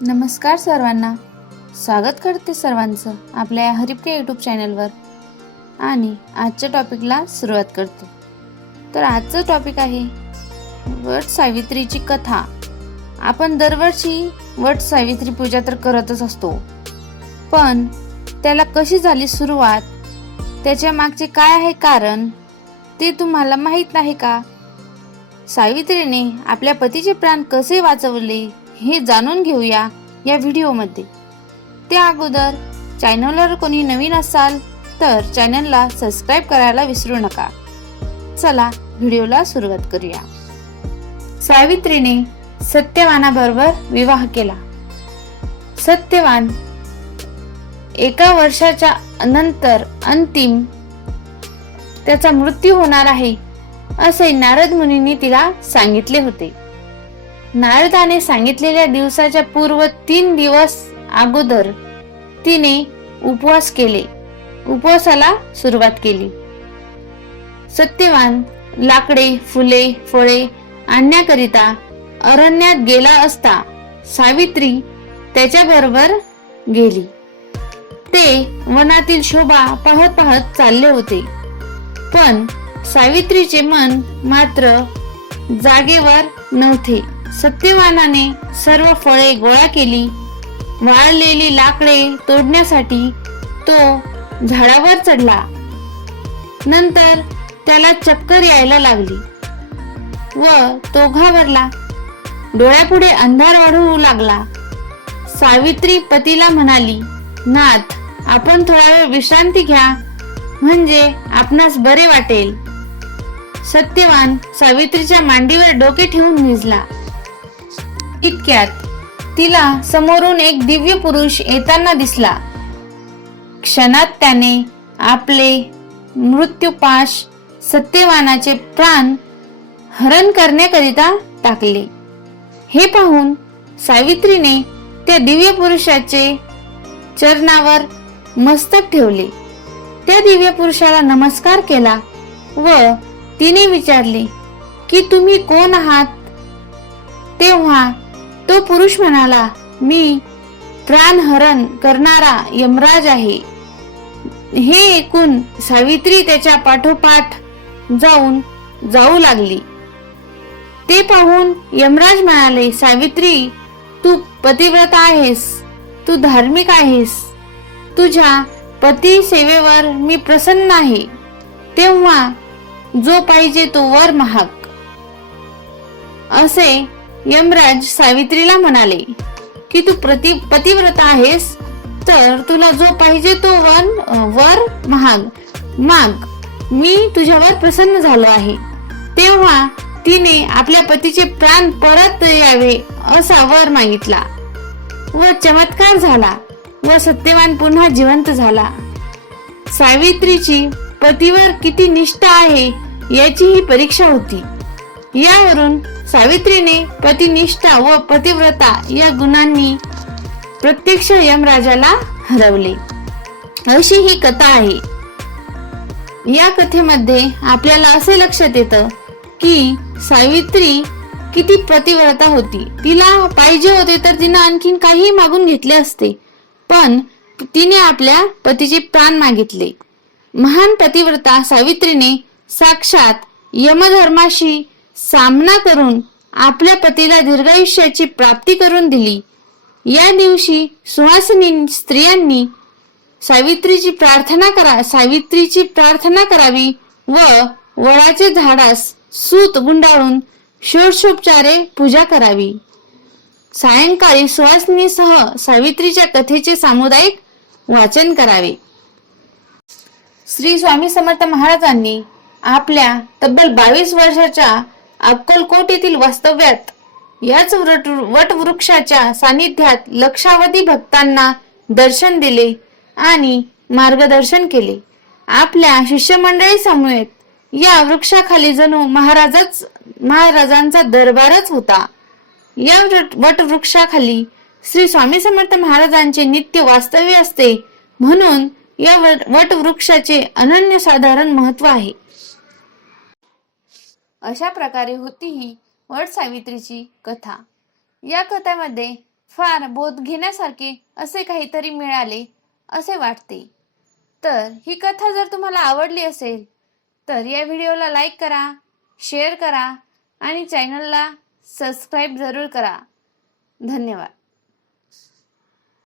नमस्कार सर्वांना. स्वागत करते सर्वांचं आपल्या या हरिप्रिया यूट्यूब चॅनलवर आणि आजच्या टॉपिकला सुरुवात करते. तर आजचं टॉपिक आहे वट सावित्रीची कथा. आपण दरवर्षी वट सावित्री पूजा तर करतच असतो. पण त्याला कशी झाली सुरुवात? त्याच्या मागचे काय आहे कारण? ते तुम्हाला माहीत नाही का? सावित्रीने आपल्या पतीचे प्राण कसे वाचवले? हे जाणून घेऊया या व्हिडिओमध्ये. त्या अगोदर चॅनलवर कोणी नवीन असाल तर चॅनलला सबस्क्राईब करायला विसरू नका. चला व्हिडिओला सुरुवात करूया. सावित्रीने सत्यवानाबरोबर विवाह केला. सत्यवान एका वर्षाच्या नंतर अंतिम त्याचा मृत्यू होणार आहे असे नारद मुनींनी तिला सांगितले होते. नारदाने सांगितलेल्या दिवसाच्या पूर्व तीन दिवस अगोदर तिने उपवास केले. उपवासाला सुरुवात केली. सत्यवान लाकडे फुले फळे आणण्याकरिता अरण्यात गेला असता सावित्री त्याच्याबरोबर गेली. ते वनातील शोभा पाहत पाहत चालले होते. पण सावित्रीचे मन मात्र जागेवर नव्हते. सत्यवानाने सर्व फळे गोळा केली. वाळलेली लाकडे तोडण्यासाठी तो झाडावर चढला. नंतर त्याला चक्कर यायला लागली व तो घाबरला. डोळ्यापुढे अंधार वाढू लागला. सावित्री पतीला म्हणाली नाथ आपण थोडा वेळ विश्रांती घ्या. म्हणजे आपणास बरे वाटेल. सत्यवान सावित्रीच्या मांडीवर डोके ठेवून निजला. इतक्यात तिला समोरून एक दिव्य पुरुष येताना दिसला. क्षणात त्याने आपले मृत्यूपाश सत्यवानाचे प्राण हरण करण्याकरिता टाकले. हे पाहून सावित्रीने त्या दिव्य पुरुषाचे चरणावर मस्तक ठेवले. त्या दिव्य पुरुषाला नमस्कार केला व तिने विचारले की तुम्ही कोण आहात? तेव्हा तो पुरुष म्हणाला मी प्राणहरण करणारा यमराज आहे. हे ऐकून सावित्री त्याच्या पाठोपाठ जाऊन जाऊ लागली. ते पाहून यमराज म्हणाले सावित्री तू पतिव्रता आहेस. तू धार्मिक आहेस. तुझ्या पती सेवेवर मी प्रसन्न आहे. तेव्हा जो पाहिजे तो वर महाग. असे यमराज सावित्रीला म्हणाले की तू प्रति पतिव्रता आहेस तर तुला जो पाहिजे तो वन वर महाग. माग मी तुझ्यावर प्रसन्न झालो आहे. तेव्हा तिने आपल्या पतीचे प्राण परत यावे असा वर मागितला. व चमत्कार झाला व सत्यवान पुन्हा जिवंत झाला. सावित्रीची पतीवर किती निष्ठा आहे याची ही परीक्षा होती. यावरून सावित्रीने पतिनिष्ठा व पतिव्रता या गुणांनी प्रत्यक्ष यमराजाला हरवले. अशी ही कथा आहे. या कथेमध्ये आपल्याला असे लक्षात येतं की सावित्री किती प्रतिव्रता होती. तिला पाहिजे होते तर तिनं आणखीन काही मागून घेतले असते. पण तिने आपल्या पतीचे प्राण मागितले. महान पतिव्रता सावित्रीने साक्षात यमधर्माशी सामना करून आपल्या पतीला दीर्घायुष्याची प्राप्ती करून दिली. या दिवशी सुहासिनी स्त्रियांनी सावित्रीची प्रार्थना करा सावित्रीची प्रार्थना करावी व वडाचे झाडास सूत गुंडाळून षोडशोपचारे पूजा करावी. सायंकाळी सुहासिनीसह सावित्रीच्या कथेचे सामुदायिक वाचन करावे. श्री स्वामी समर्थ महाराजांनी आपल्या तब्बल बावीस वर्षाच्या अक्कलकोट येथील वास्तव्यात याच वट वटवृक्षाच्या सानिध्यात लक्षावधी भक्तांना दर्शन दिले आणि मार्गदर्शन केले. आपल्या शिष्यमंडळी समवेत या वृक्षाखाली जणू महाराजच महाराजांचा दरबारच होता. या वटवृक्षाखाली श्री स्वामी समर्थ महाराजांचे नित्य वास्तव्य असते म्हणून या वट- वटवृक्षाचे अनन्यसाधारण महत्त्व आहे. अशा प्रकारे होती ही वट सावित्रीची कथा. या कथेमध्ये फार बोध घेण्यासारखे असे काहीतरी मिळाले असे वाटते. तर ही कथा जर तुम्हाला आवडली असेल तर या व्हिडिओला लाईक करा शेअर करा आणि चॅनलला सबस्क्राईब जरूर करा. धन्यवाद.